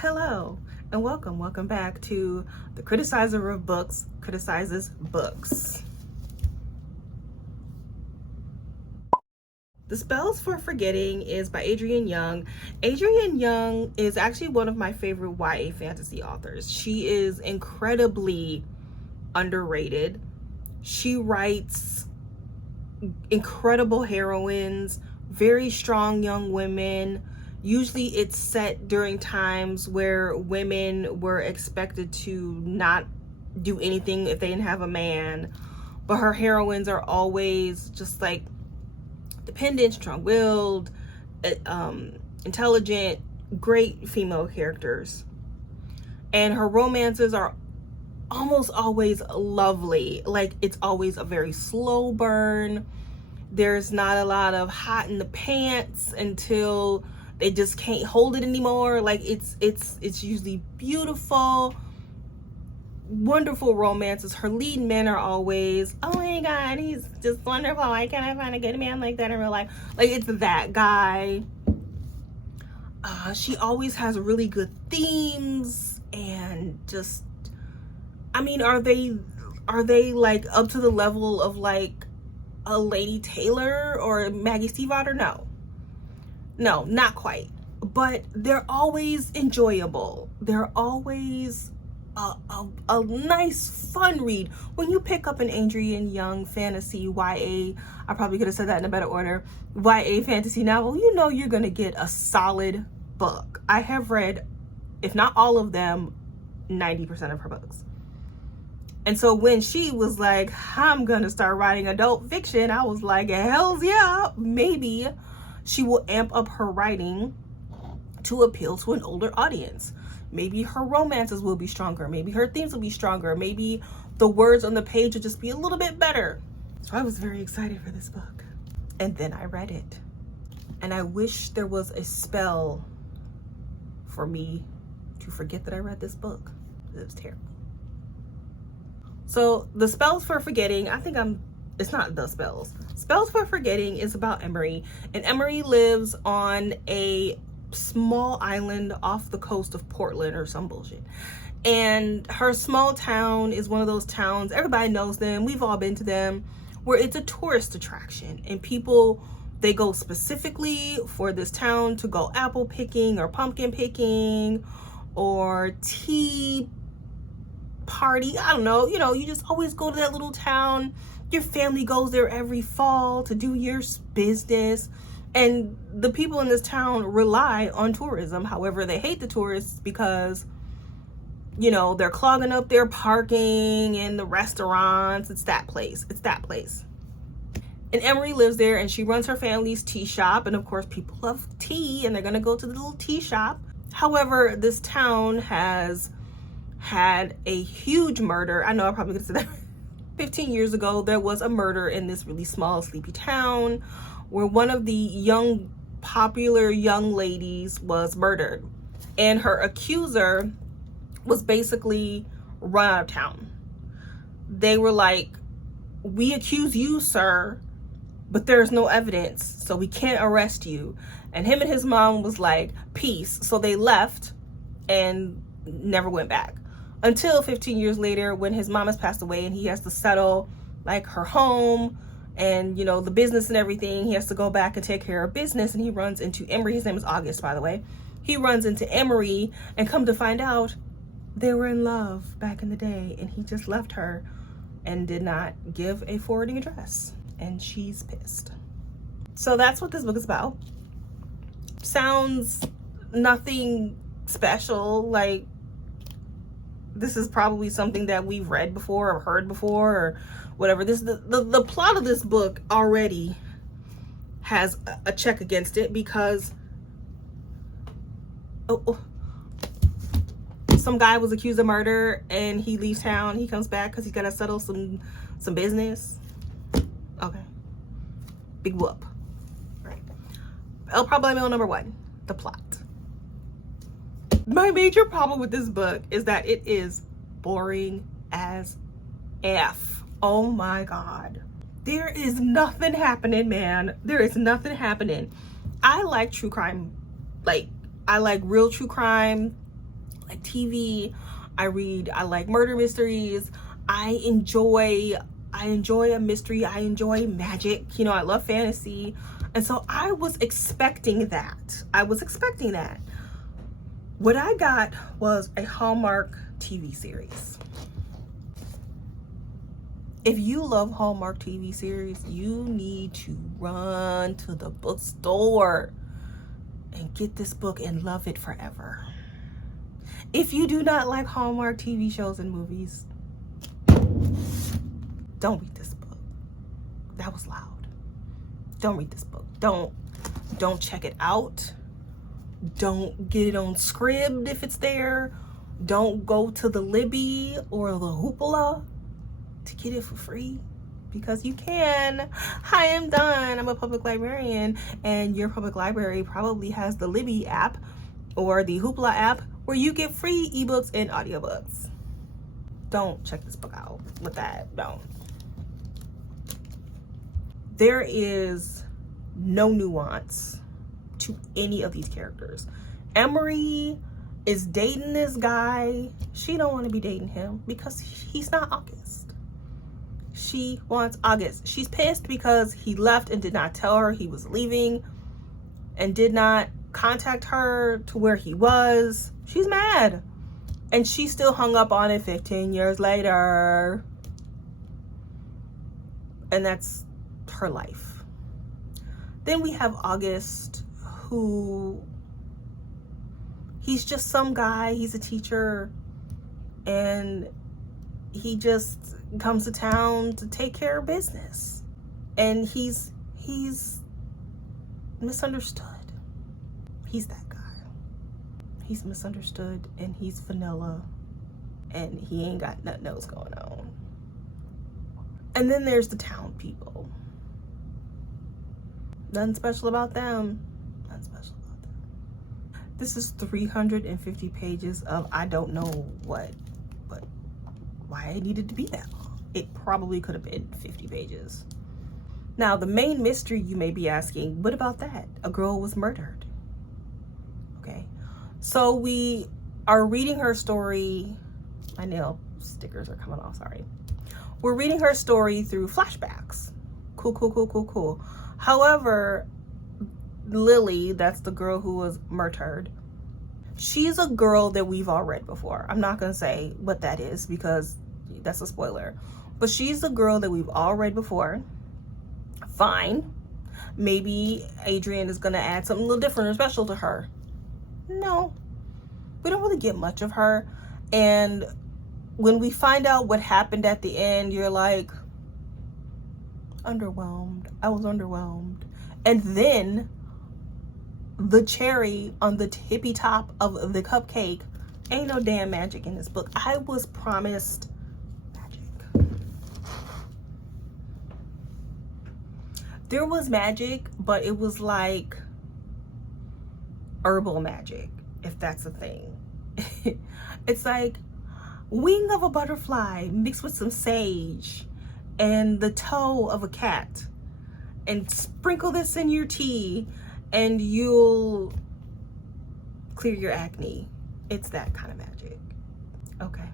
Hello and welcome back to the Criticizer of Books Criticizes Books. The Spells for Forgetting is by Adrienne Young. Adrienne Young is actually one of my favorite YA fantasy authors. She is incredibly underrated. She writes incredible heroines, very strong young women. Usually it's set during times where women were expected to not do anything if they didn't have a man. But her heroines are always just like dependent, strong-willed, intelligent, great female characters. And her romances are almost always lovely. Like, it's always a very slow burn. There's not a lot of hot in the pants until they just can't hold it anymore. Like, it's usually beautiful, wonderful romances. Her lead men are always, oh my god, he's just wonderful, why can't I find a good man like that in real life? Like, it's that guy. She always has really good themes, and just, I mean, are they like up to the level of like a Lady Taylor or Maggie Stiefvater? No, not quite. But they're always enjoyable. They're always a nice, fun read. When you pick up an Adrienne Young fantasy YA, I probably could have said that in a better order, YA fantasy novel, you know you're gonna get a solid book. I have read, if not all of them, 90% of her books. And so when she was like, I'm gonna start writing adult fiction, I was like, hells yeah, maybe she will amp up her writing to appeal to an older audience. Maybe her romances will be stronger. Maybe her themes will be stronger. Maybe the words on the page will just be a little bit better. So I was very excited for this book. And then I read it. And I wish there was a spell for me to forget that I read this book. It was terrible. So The Spells for Forgetting, it's not The Spells. Spells for Forgetting is about Emery, and Emery lives on a small island off the coast of Portland or some bullshit. And her small town is one of those towns, everybody knows them, we've all been to them, where it's a tourist attraction, and people, they go specifically for this town to go apple picking or pumpkin picking or tea party. I don't know, you just always go to that little town. Your family goes there every fall to do your business, and the people in this town rely on tourism. However, they hate the tourists because they're clogging up their parking and the restaurants. It's that place. And Emery lives there, and she runs her family's tea shop, and of course people love tea and they're gonna go to the little tea shop. However, this town has had a huge murder. I know I probably could have said that 15 years ago. There was a murder in this really small, sleepy town where one of the popular young ladies was murdered, and her accuser was basically run out of town. They were like, we accuse you, sir, but there's no evidence, so we can't arrest you. And him and his mom was like, peace. So they left and never went back. Until 15 years later, when his mom has passed away and he has to settle like her home and the business and everything. He has to go back and take care of business, and he runs into Emery. His name is August, by the way. He runs into Emery, and come to find out they were in love back in the day, and he just left her and did not give a forwarding address, and she's pissed. So that's what this book is about. Sounds nothing special. Like, this is probably something that we've read before or heard before or whatever. The plot of this book already has a check against it, because some guy was accused of murder and he leaves town. He comes back because he's got to settle some business. Okay, big whoop. Right. El Problema number 1, the plot. My major problem with this book is that it is boring as F. Oh my god. There is nothing happening, man. There is nothing happening. I like true crime. Like, I like real true crime. like TV. I like murder mysteries. I enjoy a mystery. I enjoy magic. You know, I love fantasy. And so I was expecting that. What I got was a Hallmark TV series. If you love Hallmark TV series, you need to run to the bookstore and get this book and love it forever. If you do not like Hallmark TV shows and movies, don't read this book. That was loud. Don't read this book. Don't check it out. Don't get it on Scribd if it's there. Don't go to the Libby or the Hoopla to get it for free, because you can. Hi, I'm done. I'm a public librarian, and your public library probably has the Libby app or the Hoopla app where you get free ebooks and audiobooks. Don't check this book out with that. Don't. There is no nuance to any of these characters. Emery is dating this guy. She don't want to be dating him because he's not August. She wants August. She's pissed because he left and did not tell her he was leaving and did not contact her to where he was. She's mad. And she still hung up on it 15 years later. And that's her life. Then we have August, who he's just some guy. He's a teacher, and he just comes to town to take care of business. And he's misunderstood. He's that guy. He's misunderstood, and he's vanilla, and he ain't got nothing else going on. And then there's the town people. Nothing special about them. Nothing special about them. This is 350 pages of I don't know what, but why it needed to be that long. It probably could have been 50 pages. Now, the main mystery, you may be asking, what about that? A girl was murdered. Okay. So we are reading her story. My nail stickers are coming off, sorry. We're reading her story through flashbacks. Cool. However, Lily, that's the girl who was murdered, she's a girl that we've all read before. I'm not going to say what that is because that's a spoiler. But she's a girl that we've all read before. Fine. Maybe Adrian is going to add something a little different or special to her. No. We don't really get much of her. And when we find out what happened at the end, you're like, underwhelmed. I was underwhelmed. And then the cherry on the tippy top of the cupcake, ain't no damn magic in this book. I was promised magic. There was magic, but it was like herbal magic, if that's a thing. It's like wing of a butterfly mixed with some sage and the toe of a cat, and sprinkle this in your tea and you'll clear your acne. It's that kind of magic. Okay.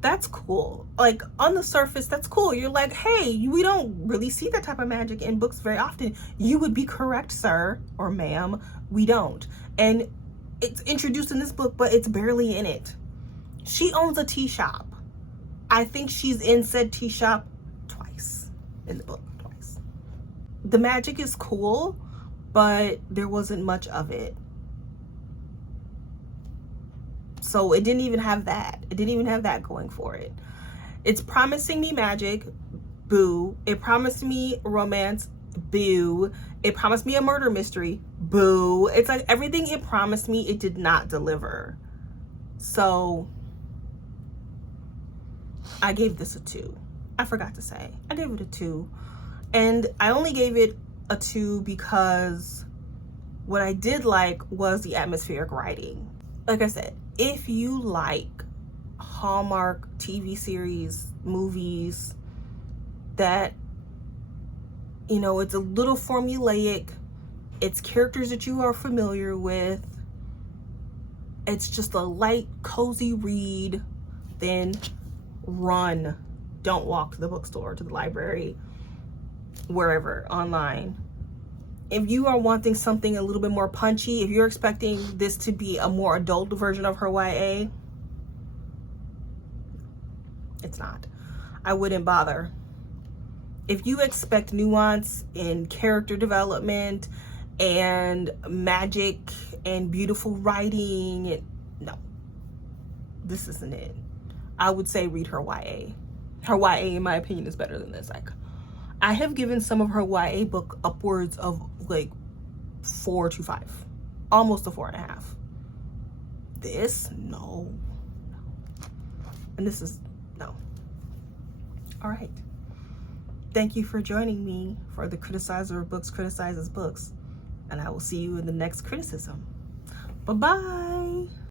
That's cool. Like, on the surface, that's cool. You're like, hey, we don't really see that type of magic in books very often. You would be correct, sir or ma'am. We don't. And it's introduced in this book, but it's barely in it. She owns a tea shop. I think she's in said tea shop twice in the book. Twice. The magic is cool, but there wasn't much of it. So it didn't even have that. It didn't even have that going for it. It's promising me magic. Boo. It promised me romance. Boo. It promised me a murder mystery. Boo. It's like everything it promised me, it did not deliver. So I gave this a 2. I forgot to say. I gave it a 2. And I only gave it a 2 because what I did like was the atmospheric writing. Like I said, if you like Hallmark TV series, movies, that, you know, it's a little formulaic, it's characters that you are familiar with, It's just a light, cozy read. Then run. Don't walk to the bookstore, to the library, wherever, online. If you are wanting something a little bit more punchy, if you're expecting this to be a more adult version of her YA, it's not. I wouldn't bother. If you expect nuance in character development and magic and beautiful writing, no, this isn't it. I would say read her YA. Her YA, in my opinion, is better than this. Like, I have given some of her YA book upwards of like 4 to 5, almost a 4.5. This, no. And this is no. All right. Thank you for joining me for the Criticizer of Books Criticizes Books, and I will see you in the next criticism. Bye-bye.